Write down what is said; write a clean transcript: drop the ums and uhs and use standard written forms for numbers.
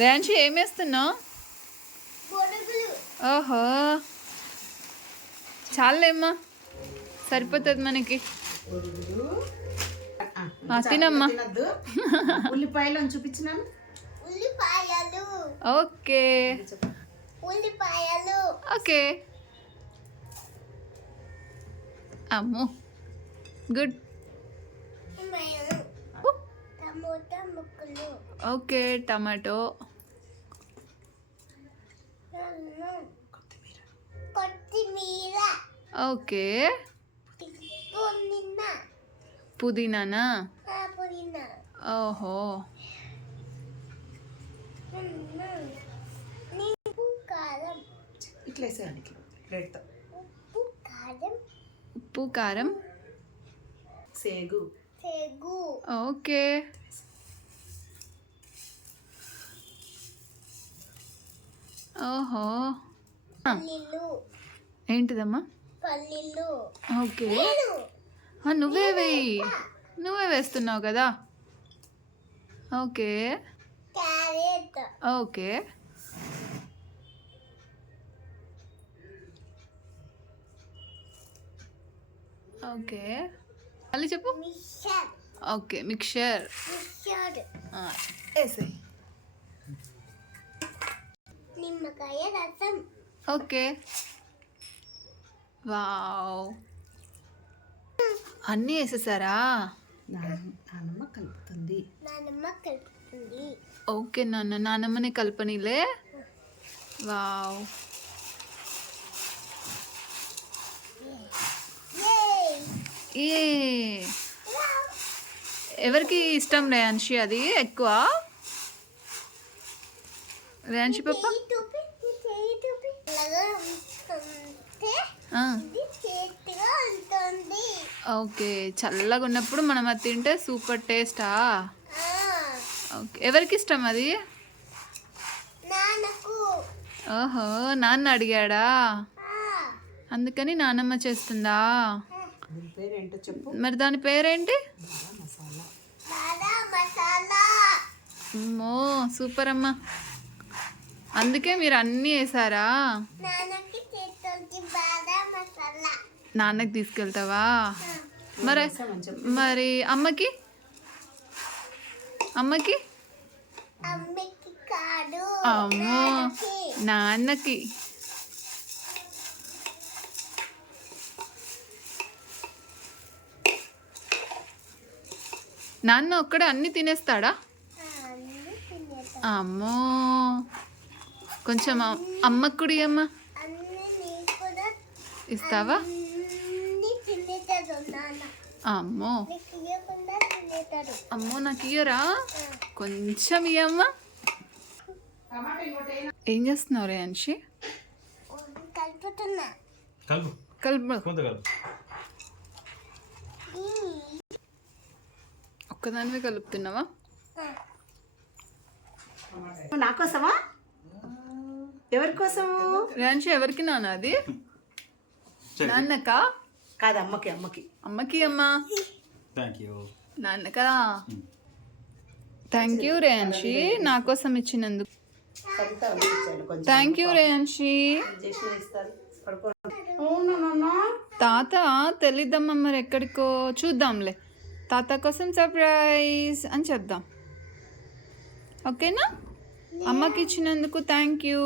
రేంచి ఏం వేస్తున్నావు? ఓహో చాలేమ్మా, సరిపోతుంది మనకి. తినమ్మా. ఉల్లిపాయలు చూపించినాను. Okay okay. అమ్మో గుడ్. Okay tomato. ఓకే పుదీనానా? ఓహో ఇట్లా వేసేయాలి ప్లేట్తో. ఉప్పు కారం సేగు. ఓకే. ఓహో ఏంటిదమ్మా? ఓకే నువ్వే వేస్తున్నావు కదా. ఓకే ఓకే ఓకే మళ్ళీ చెప్పు. ఓకే మిక్చర్ వేసేయి. నిమ్మకాయ రసం. ఓకే వావ్, అన్నీ వేసేసారా? నానమ్మ కలుపుతుంది. ఓకే నానమ్మని కలపనిలే. వావ్ ఏ ఎవరికి ఇష్టం రేయాన్షి అది ఎక్కువ? రేయాన్షి పాప ఓకే. చల్లగా ఉన్నప్పుడు మనం అది తింటే సూపర్ టేస్టా? ఓకే ఎవరికి ఇష్టం అది? ఓహో నాన్న అడిగాడా, అందుకని నానమ్మ చేస్తుందా? మరి దాని పేరేంటి? అమ్మో సూపర్ అమ్మా. అందుకే మీరు అన్నీ వేసారా? నాన్నకి తీసుకెళ్తావా? మరి అమ్మకి అమ్మో నాన్నకి. నాన్న ఒక్కడే అన్నీ తినేస్తాడా? అమ్మో కొంచెం అమ్మకు కూడా అమ్మ ఇస్తావా? అమ్మో అమ్మో నాకు ఇయ్యరా? కొంచెం ఇయ్యమ్మా. ఏం చేస్తున్నావు రేయాన్షి? ఒక్కదానివే కలుపుతున్నావా? నా కోసమా? ఎవరి కోసము రేయాన్షి? ఎవరికి నాన్న అది? నాన్నకా? కాదు అమ్మకి. అమ్మకి అమ్మా. నాన్నకా? థ్యాంక్ యూ రేయాన్షి నా కోసం ఇచ్చినందుకు. Thank you Reyanshi. తాత తెలీదమ్మా మరి ఎక్కడికో, చూద్దాంలే. తాత కోసం సర్ప్రైజ్ అని చెప్దాం. ఓకేనా? అమ్మకి ఇచ్చినందుకు థ్యాంక్ యూ.